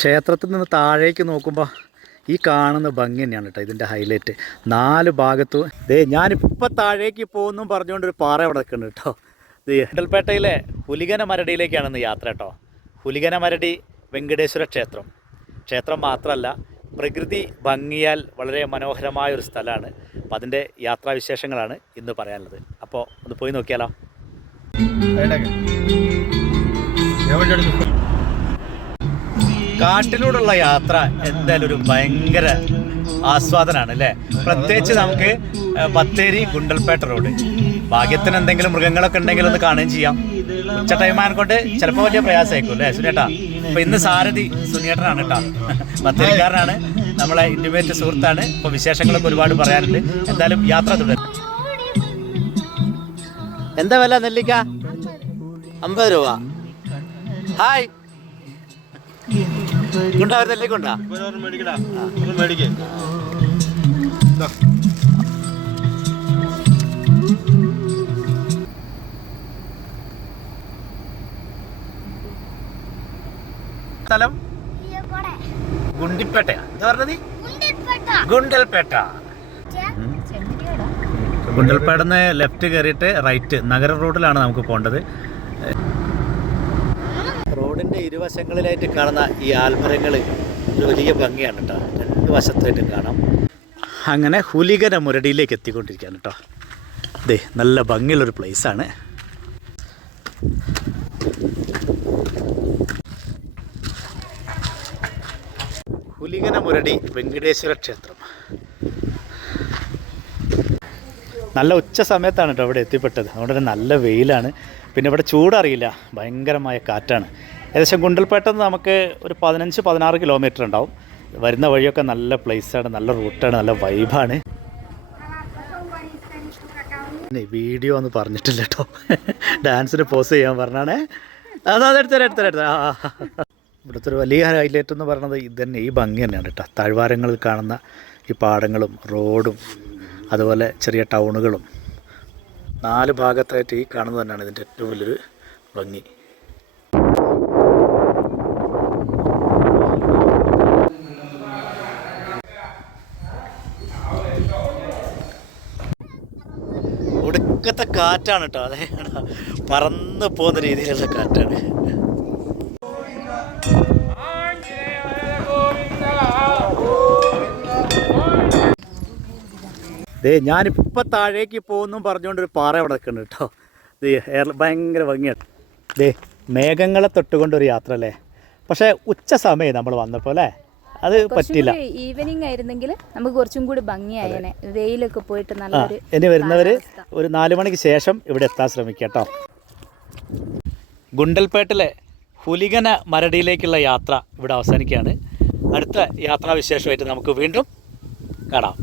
ക്ഷേത്രത്തിൽ നിന്ന് താഴേക്ക് നോക്കുമ്പോൾ ഈ കാണുന്ന ഭംഗി തന്നെയാണ് കേട്ടോ ഇതിൻ്റെ ഹൈലൈറ്റ്. 4 ഭാഗത്തും ഞാനിപ്പോൾ താഴേക്ക് പോകുന്നു പറഞ്ഞുകൊണ്ടൊരു പാറ അവിടെ നിൽക്കുന്നുണ്ട് കേട്ടോ. ഗുണ്ടൽപേട്ടയിലെ ഹുലിഗന മരടിയിലേക്കാണ് ഇന്ന് യാത്ര കേട്ടോ. ഹുലിഗന മരടി വെങ്കടേശ്വര ക്ഷേത്രം മാത്രമല്ല, പ്രകൃതി ഭംഗിയാൽ വളരെ മനോഹരമായൊരു സ്ഥലമാണ്. അപ്പം അതിൻ്റെ യാത്രാവിശേഷങ്ങളാണ് ഇന്ന് പറയാനുള്ളത്. അപ്പോൾ ഒന്ന് പോയി നോക്കിയാലോ. കാട്ടിലൂടെയുള്ള യാത്ര എന്തായാലും ഒരു ഭയങ്കര ആസ്വാദനമാണ് അല്ലേ. പ്രത്യേകിച്ച് നമുക്ക് ബത്തേരി ഗുണ്ടൽപേട്ട റോഡ്. ഭാഗ്യത്തിന് എന്തെങ്കിലും മൃഗങ്ങളൊക്കെ ഉണ്ടെങ്കിൽ ഒന്ന് കാണുകയും ചെയ്യാം. ഉച്ച ടൈമായതുകൊണ്ട് ചിലപ്പോൾ വലിയ പ്രയാസമായിരിക്കും അല്ലേ സുനിയേട്ടാ. അപ്പോൾ ഇന്ന് സാരഥി സുനിയേട്ടനാണ് കേട്ടോ, ബത്തേരിക്കാരനാണ്, നമ്മളെ ഇൻറ്റിമേറ്റ് സുഹൃത്താണ്. ഇപ്പോൾ വിശേഷങ്ങളൊക്കെ ഒരുപാട് പറയാനുണ്ട്. എന്തായാലും യാത്ര തുടരും. എന്താ വില നെല്ലിക്ക? 50 രൂപ. ഹായ് കൊണ്ടാ ഒരു നെല്ലിക്ക കൊണ്ടാ സ്ഥലം ഗുണ്ടിപ്പേട്ടയാ. എന്താ പറഞ്ഞത്? ഗുണ്ടൽപേട്ട. ഗുണ്ടൽപേട്ടന്ന് ലെഫ്റ്റ് കയറിയിട്ട് റൈറ്റ് നഗര റോഡിലാണ് നമുക്ക് പോകേണ്ടത്. റോഡിൻ്റെ ഇരുവശങ്ങളിലായിട്ട് കാണുന്ന ഈ ആൽമരങ്ങൾ ഒരു വലിയ ഭംഗിയാണ് കേട്ടോ. 2 വശത്തായിട്ടും കാണാം. അങ്ങനെ ഹുലിഗന മുരടിയിലേക്ക് എത്തിക്കൊണ്ടിരിക്കുകയാണ് കേട്ടോ. നല്ല ഭംഗിയുള്ളൊരു പ്ലേസാണ്. ഹുലിഗന മുരടി വെങ്കടേശ്വര ക്ഷേത്രം. നല്ല ഉച്ച സമയത്താണ് കേട്ടോ ഇവിടെ എത്തിപ്പെട്ടത്. അതുകൊണ്ട് തന്നെ നല്ല വെയിലാണ്. പിന്നെ ഇവിടെ ചൂടറിയില്ല, ഭയങ്കരമായ കാറ്റാണ്. ഏകദേശം ഗുണ്ടൽപേട്ടയിൽ നിന്ന് നമുക്ക് ഒരു 15-16 കിലോമീറ്റർ ഉണ്ടാവും. വരുന്ന വഴിയൊക്കെ നല്ല പ്ലേസാണ്, നല്ല റൂട്ടാണ്, നല്ല വൈബാണ്. വീഡിയോ ഒന്നും പറഞ്ഞിട്ടില്ല കേട്ടോ, ഡാൻസിന് പോസ് ചെയ്യാൻ പറഞ്ഞാണേ. അതെടുത്തരാ. ഇവിടുത്തെ ഒരു വലിയ ഹൈലൈറ്റ് എന്ന് പറയുന്നത് ഇത് തന്നെ, ഈ ഭംഗി തന്നെയാണ് കേട്ടോ. താഴ്വാരങ്ങളിൽ കാണുന്ന ഈ പാടങ്ങളും റോഡും അതുപോലെ ചെറിയ ടൗണുകളും 4 ഭാഗത്തായിട്ട് ഈ കാണുന്നത് തന്നെയാണ് ഇതിൻ്റെ ഏറ്റവും വലിയൊരു ഭംഗി. ഒടുക്കത്തെ കാറ്റാണ് കേട്ടോ. അതെ, പറന്ന് പോകുന്ന രീതിയിലുള്ള കാറ്റാണ്. ഞാനിപ്പോൾ താഴേക്ക് പോകുന്നു പറഞ്ഞുകൊണ്ടൊരു പാറ അവിടെ നിൽക്കുന്നുണ്ട് കേട്ടോ. ഭയങ്കര ഭംഗിയാണ്. മേഘങ്ങളെ തൊട്ടുകൊണ്ടൊരു യാത്ര അല്ലേ. പക്ഷേ ഉച്ച സമയം നമ്മൾ വന്നപ്പോൾ അല്ലേ അത് പറ്റില്ല. ഈവനിങ് ആയിരുന്നെങ്കിൽ നമുക്ക് കുറച്ചും കൂടി ഭംഗിയായേനെ. വെയിലൊക്കെ പോയിട്ട് നല്ലൊരു. ഇനി വരുന്നവർ ഒരു 4 മണിക്ക് ശേഷം ഇവിടെ എത്താൻ ശ്രമിക്കുക കേട്ടോ. ഗുണ്ടൽപേട്ടിലെ ഹുലിഗന മരടിയിലേക്കുള്ള യാത്ര ഇവിടെ അവസാനിക്കുകയാണ്. അടുത്ത യാത്രാവിശേഷമായിട്ട് നമുക്ക് വീണ്ടും കാണാം.